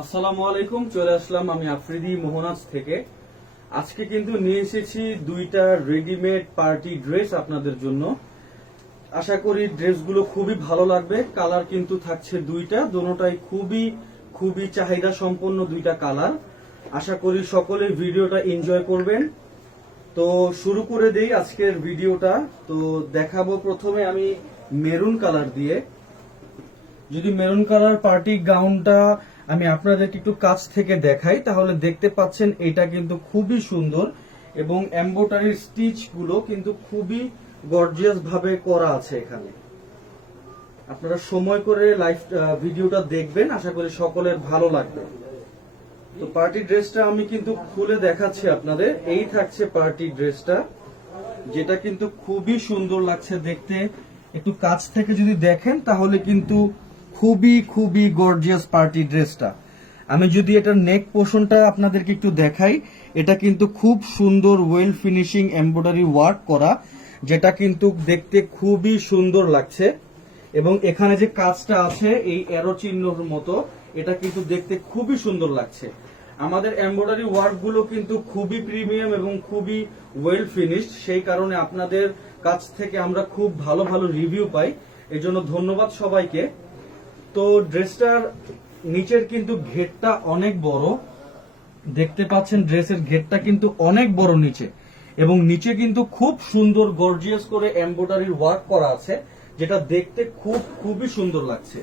আসসালামু আলাইকুম। চলে আসলাম আমি আফ্রিদি মোহনাজ থেকে। আজকে কিন্তু নিয়ে এসেছি দুইটা রেডিমেড পার্টি ড্রেস আপনাদের জন্য। আশা করি ড্রেসগুলো খুবই ভালো লাগবে। কালার কিন্তু থাকছে দুইটা, দোনোটাই খুবই খুবই চাহিদা সম্পন্ন দুইটা কালার। আশা করি সকলে ভিডিওটা এনজয় করবেন। তো শুরু করে দেই আজকের ভিডিওটা। তো দেখাবো প্রথমে আমি মেরুন কালার দিয়ে। যদি মেরুন কালার পার্টি গাউনটা আমি আপনাদেরকে একটু কাছ থেকে দেখাই, তাহলে দেখতে পাচ্ছেন এটা কিন্তু খুবই সুন্দর এবং এমব্রয়ডারি স্টিচ গুলো কিন্তু খুবই গর্জিয়াস ভাবে করা আছে এখানে। আপনারা সময় করে লাইভ ভিডিওটা দেখবেন, আশা করি সকলের ভালো লাগবে। তো পার্টি ড্রেসটা আমি কিন্তু খুলে দেখাচ্ছি আপনাদের। এই থাকছে পার্টি ড্রেসটা, যেটা কিন্তু খুবই সুন্দর লাগছে দেখতে। একটু কাছ থেকে যদি দেখেন তাহলে কিন্তু খুবই খুবই গর্জিয়াস পার্টি ড্রেসটা। আমি যদি এটার নেক পোর্শনটা আপনাদেরকে একটু দেখাই, এটা কিন্তু খুব সুন্দর ওয়েল ফিনিশিং এমব্রয়ডারি ওয়ার্ক করা, যেটা কিন্তু দেখতে খুবই সুন্দর লাগছে। এবং এখানে যে কাজটা আছে এই অ্যারো চিহ্নর মতো, এটা কিন্তু দেখতে খুবই সুন্দর লাগছে। আমাদের এমব্রয়ডারি ওয়ার্ক গুলো কিন্তু খুবই প্রিমিয়াম এবং খুবই ওয়েল ফিনিশড, সেই কারণে আপনাদের কাছ থেকে আমরা খুব ভালো ভালো রিভিউ পাই। এই জন্য ধন্যবাদ সবাইকে। তো ড্রেসটার নিচের কিন্তু ঘেরটা অনেক বড়, দেখতে পাচ্ছেন ড্রেসের ঘেরটা কিন্তু অনেক বড় নিচে, এবং নিচে কিন্তু খুব সুন্দর গর্জিয়াস করে এমব্রয়ডারি ওয়ার্ক করা আছে, যেটা দেখতে খুবই সুন্দর লাগছে।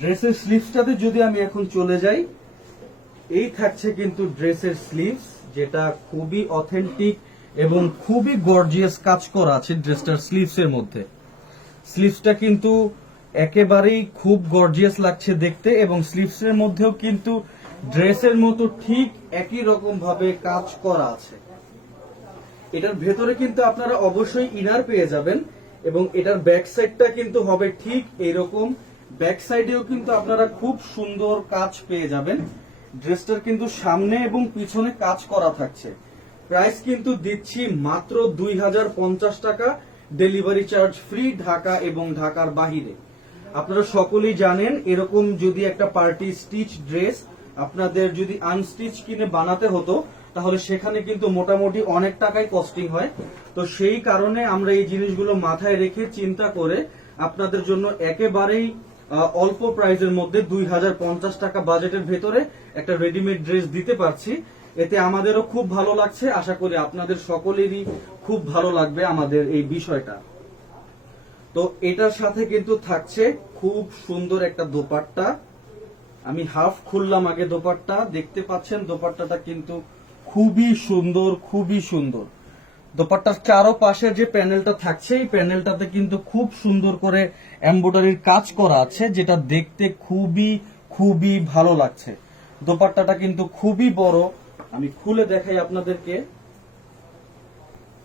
ড্রেসের স্লিভসটাতে যদি আমি এখন চলে যাই, এই থাকছে কিন্তু ড্রেসের স্লিভস, যেটা খুবই অথেন্টিক এবং খুবই গর্জিয়াস কাজ করা আছে ড্রেসটার স্লিভস এর মধ্যে। স্লিভসটা কিন্তু একেবারেই খুব গর্জিয়াস লাগছে দেখতে, এবং স্লিভস এর মধ্যেও কিন্তু ড্রেসের মতো ঠিক একই রকম ভাবে কাজ করা আছে। এটার ভেতরে কিন্তু আপনারা অবশ্যই ইনার পেয়ে যাবেন, এবং এটার ব্যাক সাইডটা কিন্তু হবে ঠিক এইরকম। ব্যাক সাইডেও কিন্তু আপনারা খুব সুন্দর কাজ পেয়ে যাবেন। ড্রেসটার কিন্তু সামনে এবং পিছনে কাজ করা থাকছে। প্রাইস কিন্তু দিচ্ছি মাত্র 2050 টাকা, ডেলিভারি চার্জ ফ্রি ঢাকা এবং ঢাকার বাহিরে। আপনারা সকলেই জানেন, এরকম যদি একটা পার্টি স্টিচ ড্রেস আপনাদের যদি আনস্টিচ কিনে বানাতে হতো, তাহলে সেখানে কিন্তু মোটামুটি অনেক টাকাই কস্টিং হয়। তো সেই কারণে আমরা এই জিনিসগুলো মাথায় রেখে চিন্তা করে আপনাদের জন্য একেবারেই অল্প প্রাইসের মধ্যে 2050 টাকা বাজেটের ভেতরে একটা রেডিমেড ড্রেস দিতে পারছি। এতে আমাদেরও খুব ভালো লাগছে, আশা করি আপনাদের সকলেরই খুব ভালো লাগবে আমাদের এই বিষয়টা। তো এটার সাথে কিন্তু থাকছে খুব সুন্দর একটা দোপাট্টা। আমি হাফ খুললাম আগে দোপাট্টা, দেখতে পাচ্ছেন দোপাট্টাটা কিন্তু খুবই সুন্দর, খুবই সুন্দর। দোপাট্টার চারপাশে যে প্যানেলটা থাকছে, এই প্যানেলটাতে কিন্তু খুব সুন্দর করে এমব্রয়ডারির কাজ করা আছে, যেটা দেখতে খুবই খুবই ভালো লাগছে। দোপাট্টাটা কিন্তু খুবই বড়, আমি খুলে দেখাই আপনাদেরকে।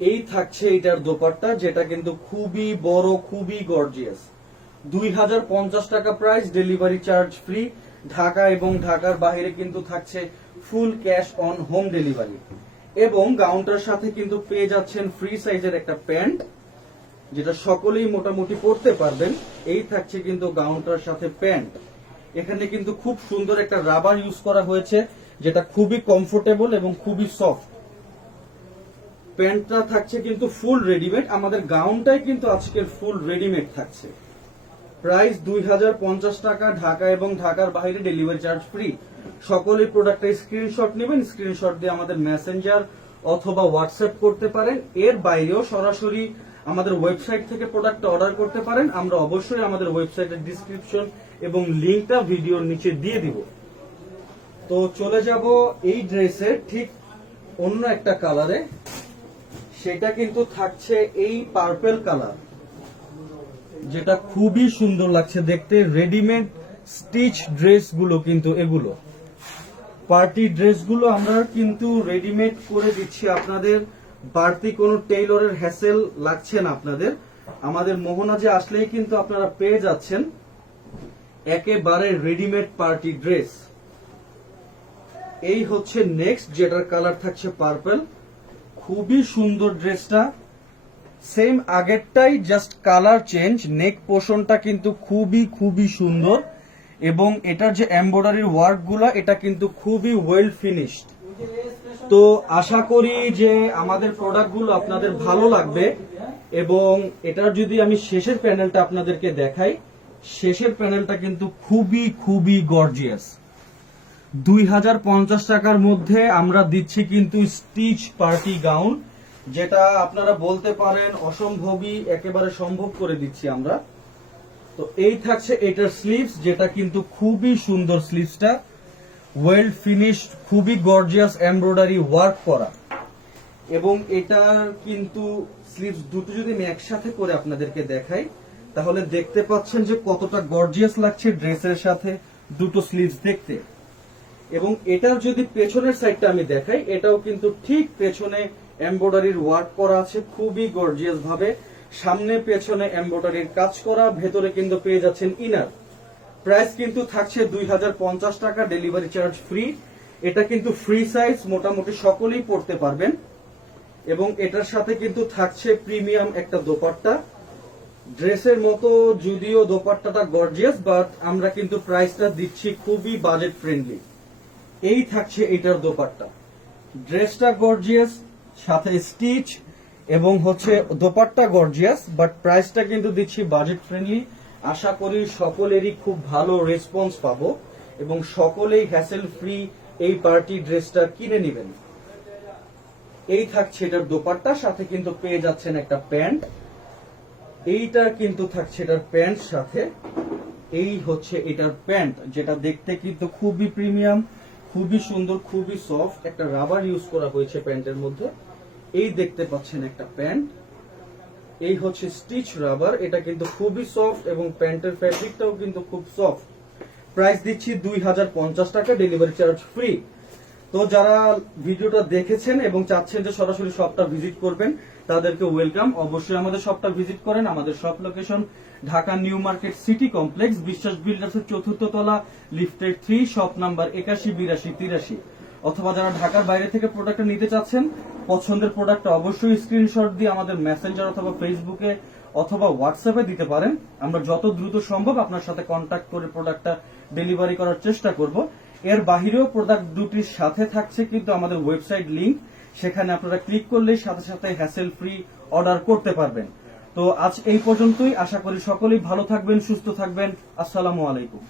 এই থাকছে এটার দোপাট্টা, যেটা কিন্তু খুবই বড়, খুবই গর্জিয়াস। 2050 টাকা price, delivery charge free Dhaka এবং ঢাকার বাইরে কিন্তু থাকছে full cash on home delivery. এবং গাউনটার সাথে কিন্তু পেয়ে যাচ্ছেন ফ্রি সাইজের একটা প্যান্ট, যেটা সকলেই মোটামুটি পরতে পারবেন। এই থাকছে কিন্তু গাউনটার সাথে প্যান্ট। এখানে কিন্তু খুব সুন্দর একটা রাবার ইউজ করা হয়েছে, যেটা খুবই কমফোর্টেবল এবং খুবই সফট। প্যান্টটা থাকছে কিন্তু ফুল রেডিমেড, আমাদের গাউনটাই কিন্তু আজকের ফুল রেডিমেড থাকছে। প্রাইস 2050 টাকা, ঢাকা এবং ঢাকার বাইরে ডেলিভারি চার্জ ফ্রি। সকলেই প্রোডাক্টের স্ক্রিনশট নেবেন, স্ক্রিনশট দিয়ে আমাদের মেসেঞ্জার অথবা হোয়াটসঅ্যাপ করতে পারেন। এর বাইরেও সরাসরি আমাদের ওয়েবসাইট থেকে প্রোডাক্ট অর্ডার করতে পারেন। আমরা অবশ্যই আমাদের ওয়েবসাইটের ডিসক্রিপশন এবং লিঙ্কটা ভিডিওর নিচে দিয়ে দিব। তো চলে যাব এই ড্রেসের ঠিক অন্য একটা কালারে, সেটা কিন্তু থাকছে এই পার্পল কালার, যেটা খুবই সুন্দর লাগছে দেখতে। রেডিমেড স্টিচ ড্রেস গুলো কিন্তু এগুলো পার্টি ড্রেসগুলো আমরা কিন্তু রেডিমেড করে দিচ্ছি আপনাদের, বাড়তি কোনো টেইলরের হ্যাসেল লাগছে না আপনাদের। আমাদের মোহনাজে আসলেই কিন্তু আপনারা পেয়ে যাচ্ছেন একেবারে রেডিমেড পার্টি ড্রেস। এই হচ্ছে নেক্সট, যেটার কালার থাকছে পার্পল। খুবই সুন্দর ড্রেসটা, সেম আগেরটাই, জাস্ট কালার চেঞ্জ। নেক পোর্শনটা কিন্তু খুবই খুবই সুন্দর, এবং এটার যে এমব্রয়ডারির ওয়ার্ক গুলা এটা কিন্তু খুবই ওয়েল ফিনিশড। তো আশা করি যে আমাদের প্রোডাক্ট গুলো আপনাদের ভালো লাগবে। এবং এটার যদি আমি শেষের প্যানেলটা আপনাদেরকে দেখাই, শেষের প্যানেলটা কিন্তু খুবই খুবই গর্জিয়াস। 2050 টাকার মধ্যে আমরা দিচ্ছি কিন্তু স্টিচ পার্টি গাউন, যেটা আপনারা বলতে পারেন অসম্ভবই একেবারে সম্ভব করে দিচ্ছি আমরা। তো এই থাকছে এটার স্লিভস, যেটা কিন্তু খুবই সুন্দর, স্লিভসটা ওয়েল ফিনিশড, খুবই গর্জিয়াস এমব্রয়ডারি ওয়ার্ক করা। এবং এটার কিন্তু স্লিভস দুটো যদি আমি একসাথে করে আপনাদেরকে দেখাই তাহলে দেখতে পাচ্ছেন যে কতটা গর্জিয়াস লাগছে ড্রেসের সাথে দুটো স্লিভস দেখতে। এবং এটার যদি পেছনের সাইডটা আমি দেখাই, এটাও কিন্তু ঠিক পেছনে এমব্রয়ডারির ওয়ার্ক করা আছে খুবই গর্জিয়াস ভাবে, সামনে পেছনে এমব্রয়ডারির কাজ করা, ভেতরে কিন্তু পেয়ে যাচ্ছেন ইনার। প্রাইস কিন্তু থাকছে 2050 টাকা, ডেলিভারি চার্জ ফ্রি। এটা কিন্তু ফ্রি সাইজ, মোটামুটি সকলেই পড়তে পারবেন। এবং এটার সাথে কিন্তু থাকছে প্রিমিয়াম একটা দোপাট্টা, ড্রেসের মতো যদিও দোপাট্টাটা গর্জিয়াস, বাট আমরা কিন্তু প্রাইসটা দিচ্ছি খুবই বাজেট ফ্রেন্ডলি। এই থাকছে এটার দোপাট্টা, ড্রেসটা গর্জিয়াস, সাথে স্টিচ এবং হচ্ছে দোপাট্টা গর্জিয়াস, বাট প্রাইসটা কিন্তু দিচ্ছি বাজেট ফ্রেন্ডলি। আশা করি সকলেরই খুব ভালো রেসপন্স পাবো এবং সকলেই হ্যাসেল ফ্রি এই পার্টি ড্রেসটা কিনে নেবেন। এই থাকছে এটার দোপাট্টা, সাথে কিন্তু পেয়ে যাচ্ছেন একটা প্যান্ট। এইটা কিন্তু থাকছে এটার প্যান্ট সাথে। এই হচ্ছে এটার প্যান্ট, যেটা দেখতে কিন্তু খুবই প্রিমিয়াম, খুবই সুন্দর, খুবই সফট, একটা রাবার ইউজ করা হয়েছে প্যান্টের মধ্যে। এই দেখতে পাচ্ছেন একটা প্যান্ট, এই হচ্ছে স্টিচ রাবার, এটা কিন্তু খুবই সফট এবং প্যান্টের ফ্যাব্রিকটাও কিন্তু খুব সফট। প্রাইস দিচ্ছি 2050 টাকা, ডেলিভারি চার্জ ফ্রি। তো যারা ভিডিওটা দেখেছেন এবং চাচ্ছেন যে সরাসরি শপটা ভিজিট করবেন তাদেরকে ওয়েলকাম। অবশ্যই আমাদের শপটা ভিজিট করেন। আমাদের shop location Dhaka new market city complex, বিশ্বাস বিল্ডার্সের 4th তলা, লিফটের 3, শপ নাম্বার 81 82 83। অথবা যারা ঢাকার বাইরে থেকে প্রোডাক্টটা নিতে চাচ্ছেন, পছন্দের প্রোডাক্টটা অবশ্যই স্ক্রিনশট দিয়ে আমাদের মেসেঞ্জার অথবা ফেসবুকে অথবা হোয়াটসঅ্যাপে দিতে পারেন। আমরা যত দ্রুত সম্ভব আপনার সাথে কন্ট্যাক্ট করে প্রোডাক্টটা ডেলিভারি করার চেষ্টা করব। এর বাহিরেও প্রোডাক্ট দুটির সাথে থাকছে কিন্তু আমাদের ওয়েবসাইট লিংক, সেখানে আপনারা ক্লিক করলেই সাথে সাথে হ্যাসেল ফ্রি অর্ডার করতে পারবেন। তো আজ এই পর্যন্তই, আশা করি সকলেই ভালো থাকবেন, সুস্থ থাকবেন। আসসালামু আলাইকুম।